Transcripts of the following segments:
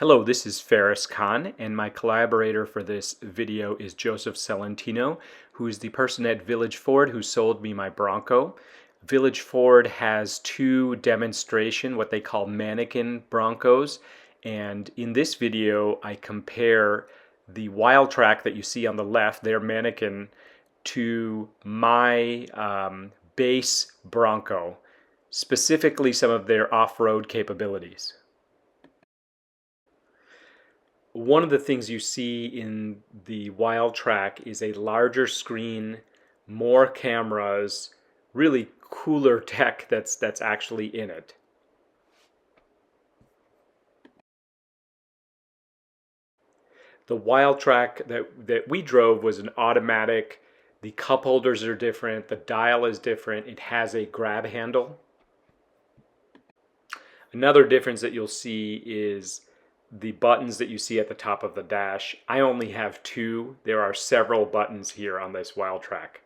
Hello, this is Farris and my collaborator for this video is Joseph.Celentino, who is the person at Village Ford who sold me my Bronco. Village Ford has two demonstration, what they call mannequin Broncos, and in this video I compare the Wildtrak that you see on the left, their mannequin, to my base Bronco, specifically some of their off-road capabilities. One of the things you see in the Wildtrak is a larger screen, more cameras, really cooler tech that's actually in it. The Wildtrak that we drove was an automatic. The cup holders are different, the dial is different, it has a grab handle. Another difference that you'll see is the buttons that you see at the top of the dash. I only have two. There are several buttons here on this Wildtrak.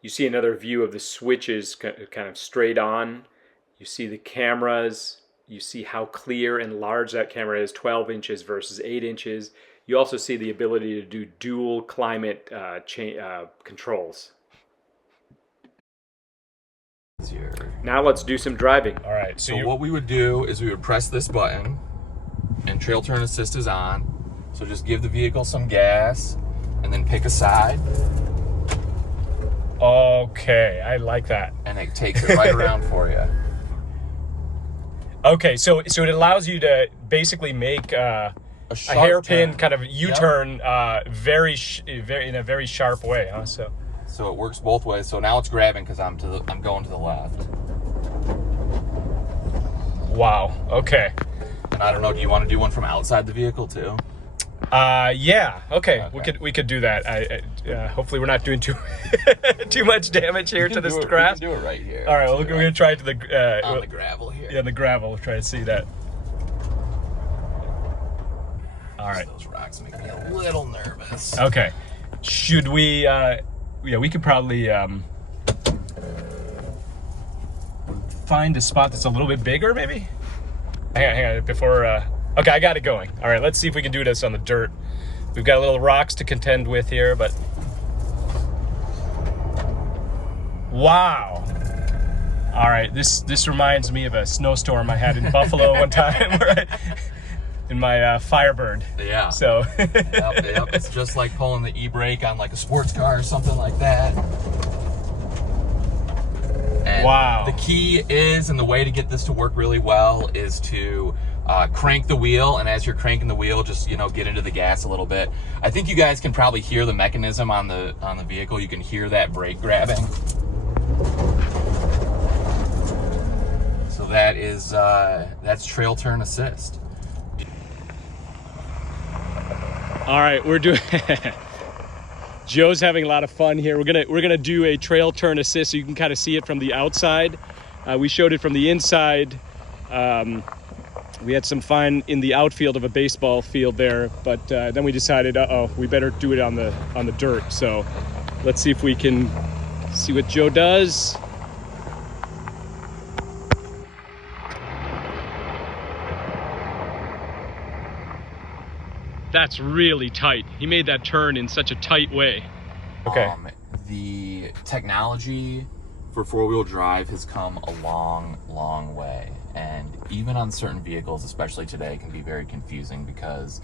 You see another view of the switches kind of straight on. You see the cameras. You see how clear and large that camera is, 12 inches versus 8 inches. You also see the ability to do dual climate controls. Now let's do some driving. All right, so what we would do is we would press this button and trail turn assist is on. So just give the vehicle some gas and then pick a side. Okay, I like that. And it takes it right around for you. Okay, so it allows you to basically make a hairpin turn, kind of U-turn, yep. very in a very sharp way, huh? So it works both ways. So now it's grabbing because I'm going to the left. Wow. Okay. And I don't know. Do you want to do one from outside the vehicle too? Yeah. Okay. We could do that. Hopefully we're not doing too much damage here to this grass. We can do it right here. All right. We're gonna try it to the on the gravel here. Yeah, the gravel. We'll try to see that. All right. Those rocks make me a little nervous. Okay. Should we? Yeah, we could probably find a spot that's a little bit bigger, maybe. Hang on. Before. Okay, I got it going. All right, let's see if we can do this on the dirt. We've got a little rocks to contend with here, but wow. All right, this reminds me of a snowstorm I had in Buffalo one time, in my Firebird. Yeah. So. Yep. It's just like pulling the e-brake on like a sports car or something like that. And wow. The key is, and the way to get this to work really well is to crank the wheel, and as you're cranking the wheel, just get into the gas a little bit. I think you guys can probably hear the mechanism on the vehicle. You can hear that brake grabbing. So that is that's trail turn assist. All right, we're doing. Joe's having a lot of fun here. We're gonna do a trail turn assist, so you can kind of see it from the outside. We showed it from the inside. We had some fun in the outfield of a baseball field there, but then we decided, we better do it on the dirt. So let's see if we can see what Joe does. That's really tight. He made that turn in such a tight way. Okay. The technology for four-wheel drive has come a long way. And even on certain vehicles, especially today, can be very confusing because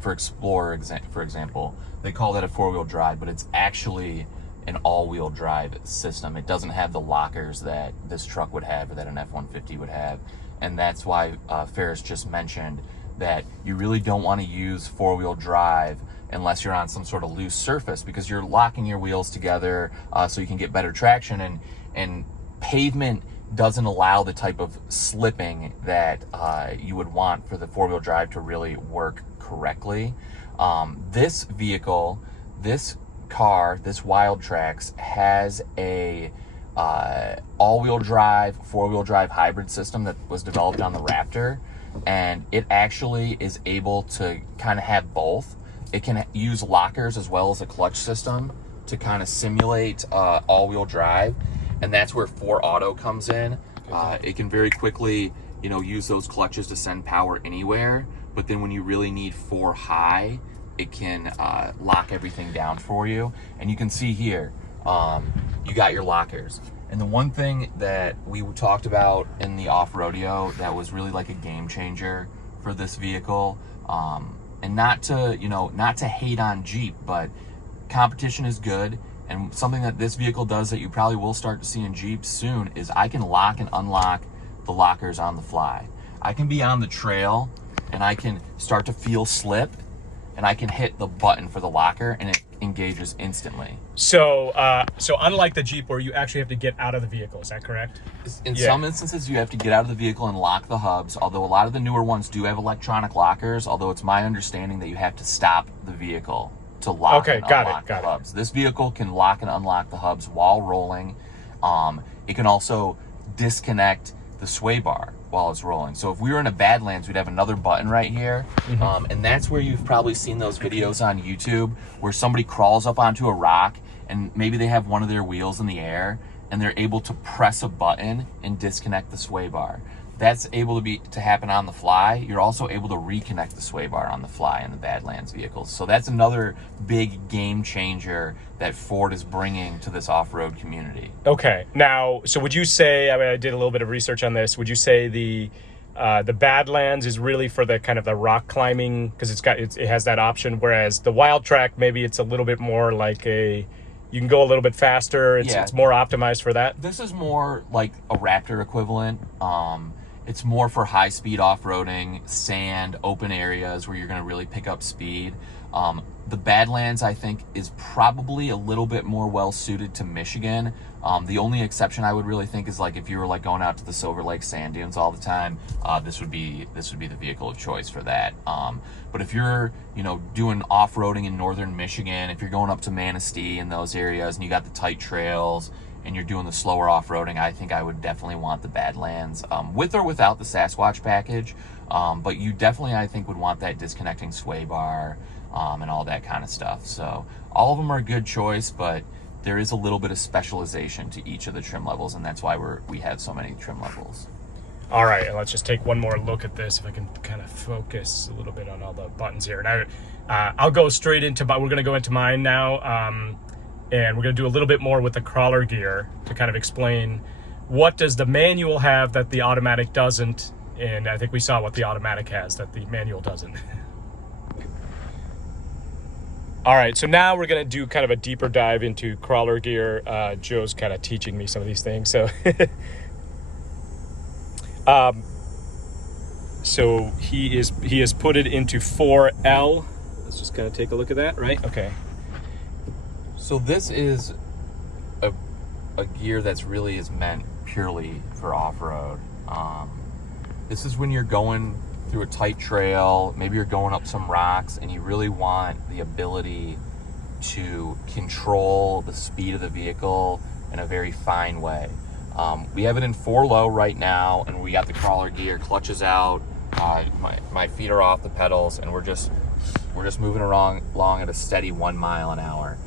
for Explorer, for example, they call that a four-wheel drive, but it's actually an all-wheel drive system. It doesn't have the lockers that this truck would have or that an F-150 would have. And that's why Farris just mentioned that you really don't want to use four-wheel drive unless you're on some sort of loose surface, because you're locking your wheels together so you can get better traction, and pavement doesn't allow the type of slipping that you would want for the four-wheel drive to really work correctly. This vehicle, this car, this Wildtrak has a all-wheel drive, four-wheel drive hybrid system that was developed on the Raptor, and it actually is able to kind of have both. It can use lockers as well as a clutch system to kind of simulate all-wheel drive, and that's where 4Auto comes in. It can very quickly use those clutches to send power anywhere. But then when you really need 4 high, it can lock everything down for you. And you can see here, you got your lockers. And the one thing that we talked about in the off-rodeo that was really like a game changer for this vehicle, and not to hate on Jeep, but competition is good. And something that this vehicle does that you probably will start to see in Jeep soon is I can lock and unlock the lockers on the fly. I can be on the trail and I can start to feel slip, and I can hit the button for the locker and it engages instantly. So unlike the Jeep where you actually have to get out of the vehicle, is that correct? In some instances, you have to get out of the vehicle and lock the hubs, although a lot of the newer ones do have electronic lockers, although it's my understanding that you have to stop the vehicle to lock and unlock the hubs. This vehicle can lock and unlock the hubs while rolling. It can also disconnect the sway bar while it's rolling. So if we were in a Badlands, we'd have another button right here. And that's where you've probably seen those videos on YouTube where somebody crawls up onto a rock and maybe they have one of their wheels in the air and they're able to press a button and disconnect the sway bar. That's able to happen on the fly. You're also able to reconnect the sway bar on the fly in the Badlands vehicles. So that's another big game changer that Ford is bringing to this off-road community. Okay. Now, so would you say, I mean, I did a little bit of research on this. Would you say the Badlands is really for the kind of the rock climbing because it has that option, whereas the Wildtrak, maybe it's a little bit more like you can go a little bit faster. It's more optimized for that. This is more like a Raptor equivalent. It's more for high-speed off-roading, sand, open areas where you're going to really pick up speed. The Badlands, I think, is probably a little bit more well-suited to Michigan. The only exception I would really think is like if you were like going out to the Silver Lake sand dunes all the time, this would be the vehicle of choice for that. But if you're doing off-roading in northern Michigan, if you're going up to Manistee and those areas, and you got the tight trails, and you're doing the slower off-roading, I think I would definitely want the Badlands, with or without the Sasquatch package. But you definitely, I think, would want that disconnecting sway bar and all that kind of stuff. So all of them are a good choice, but there is a little bit of specialization to each of the trim levels, and that's why we have so many trim levels. All right, and let's just take one more look at this if I can kind of focus a little bit on all the buttons here. Now, I'll go straight into, we're going to go into mine now. And we're going to do a little bit more with the crawler gear to kind of explain what does the manual have that the automatic doesn't, and I think we saw what the automatic has that the manual doesn't. All right, so now we're going to do kind of a deeper dive into crawler gear. Joe's kind of teaching me some of these things. So, so he has put it into 4L. Let's just kind of take a look at that, right? Okay. So this is a gear that's really is meant purely for off-road. This is when you're going through a tight trail, maybe you're going up some rocks, and you really want the ability to control the speed of the vehicle in a very fine way. We have it in 4 low right now, and we got the crawler gear, clutches out, my feet are off the pedals, and we're just moving along at a steady 1 mile an hour.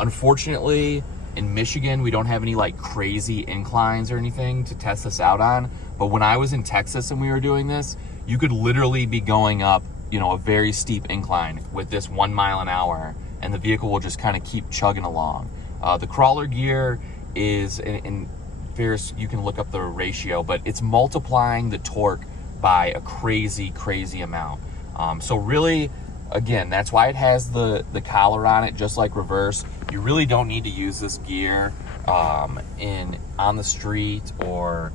Unfortunately, in Michigan, we don't have any like crazy inclines or anything to test this out on. But when I was in Texas and we were doing this, you could literally be going up, a very steep incline with this 1 mile an hour, and the vehicle will just kind of keep chugging along. The crawler gear is, in Farris, you can look up the ratio, but it's multiplying the torque by a crazy on amount. So really, again, that's why it has the collar on it, just like reverse. You really don't need to use this gear on the street or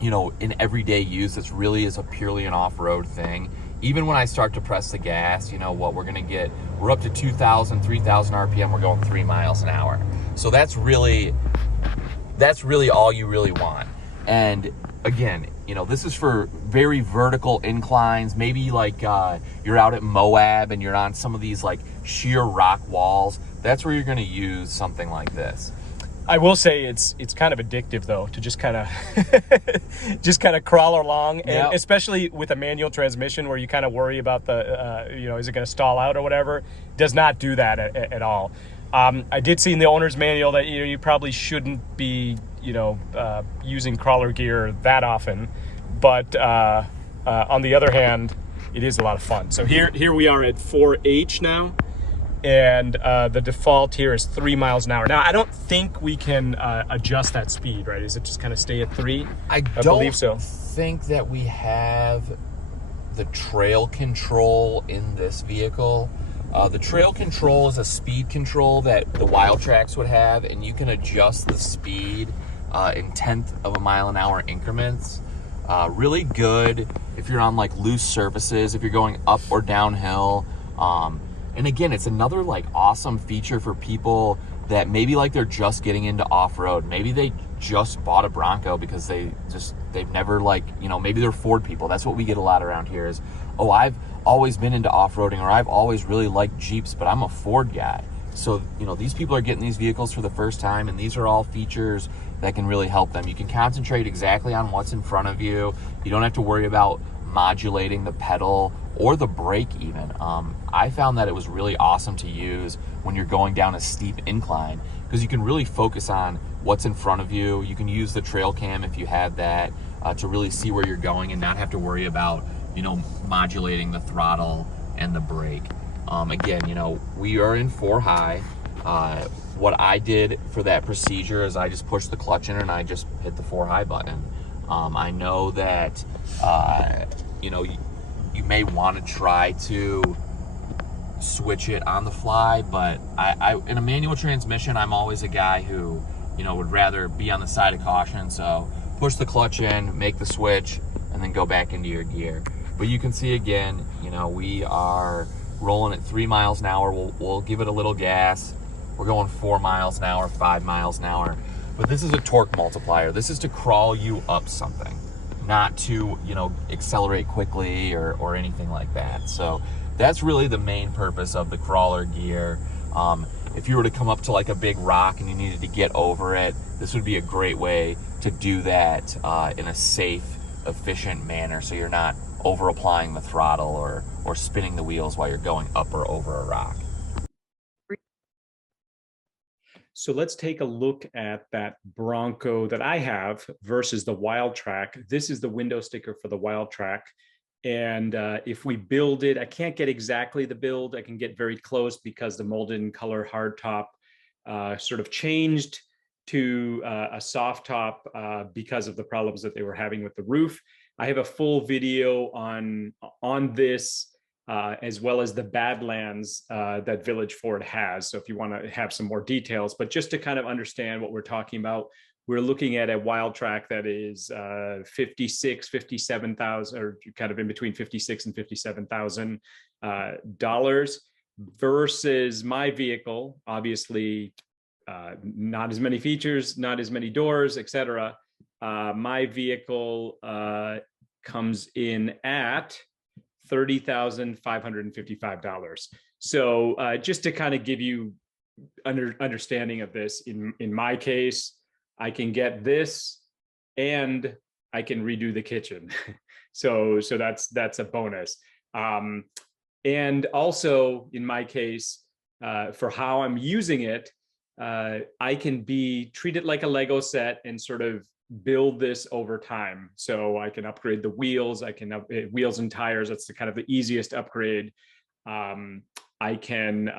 in everyday use. This really is purely an off-road thing. Even when I start to press the gas, we're up to 2,000, 3,000 RPM. We're going 3 miles an hour. So that's really all you really want. And again, this is for very vertical inclines. Maybe like you're out at Moab and you're on some of these like sheer rock walls. That's where you're going to use something like this. I will say it's kind of addictive though to just kind of crawl along, and especially with a manual transmission where you kind of worry about the is it going to stall out or whatever. It does not do that at all. I did see in the owner's manual that you probably shouldn't be using crawler gear that often, but on the other hand, it is a lot of fun. So here we are at 4H now, and the default here is 3 miles an hour. Now, I don't think we can adjust that speed, right? Is it just kind of stay at 3? I believe so. Think that we have the trail control in this vehicle. The trail control is a speed control that the Wildtraks would have, and you can adjust the speed in 1/10 of a mile an hour increments. Really good if you're on like loose surfaces, if you're going up or downhill. And again, it's another like awesome feature for people that maybe like they're just getting into off-road. Maybe they just bought a Bronco because they've never like, maybe they're Ford people. That's what we get a lot around here is, oh, I've always been into off-roading, or I've always really liked Jeeps, but I'm a Ford guy. So, these people are getting these vehicles for the first time, and these are all features that can really help them. You can concentrate exactly on what's in front of you. You don't have to worry about modulating the pedal or the brake even. I found that it was really awesome to use when you're going down a steep incline, because you can really focus on what's in front of you. You can use the trail cam if you had that to really see where you're going and not have to worry about modulating the throttle and the brake. Again, we are in 4 high. What I did for that procedure is I just pushed the clutch in and I just hit the 4 high button. I know that you may want to try to switch it on the fly, but I in a manual transmission, I'm always a guy who would rather be on the side of caution. So push the clutch in, make the switch, and then go back into your gear. But you can see again, we are rolling at 3 miles an hour. We'll give it a little gas. We're going 4 miles an hour, 5 miles an hour. But this is a torque multiplier. This is to crawl you up something, not to, accelerate quickly or anything like that. So that's really the main purpose of the crawler gear. If you were to come up to like a big rock and you needed to get over it, this would be a great way to do that in a safe, efficient manner, so you're not over applying the throttle or spinning the wheels while you're going up or over a rock. So let's take a look at that Bronco that I have versus the Wildtrak. This is the window sticker for the Wildtrak. And if we build it, I can't get exactly the build. I can get very close because the molded in color hardtop sort of changed to a soft top because of the problems that they were having with the roof. I have a full video on this as well as the Badlands that Village Ford has. So if you want to have some more details, but just to kind of understand what we're talking about, we're looking at a Wildtrak that is 56, 57,000, or kind of in between 56 and 57,000 dollars versus my vehicle. Obviously, not as many features, not as many doors, etc. My vehicle comes in at $30,555. So just to kind of give you understanding of this, in my case, I can get this and I can redo the kitchen. so that's a bonus. And also in my case, for how I'm using it, I can treat it like a Lego set and sort of build this over time. So I can upgrade the wheels, I can wheels and tires. That's the kind of the easiest upgrade. I can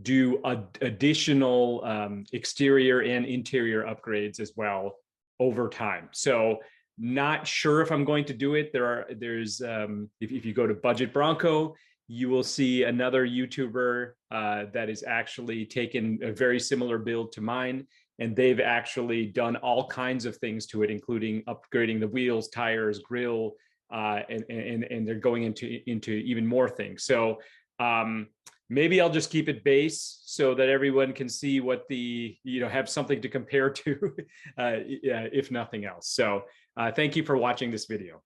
do additional exterior and interior upgrades as well over time. So not sure if I'm going to do it. There's if you go to Budget Bronco, you will see another YouTuber that is actually taken a very similar build to mine, and they've actually done all kinds of things to it, including upgrading the wheels, tires, grill, and they're going into even more things. So maybe I'll just keep it base so that everyone can see what have something to compare to, if nothing else. So thank you for watching this video.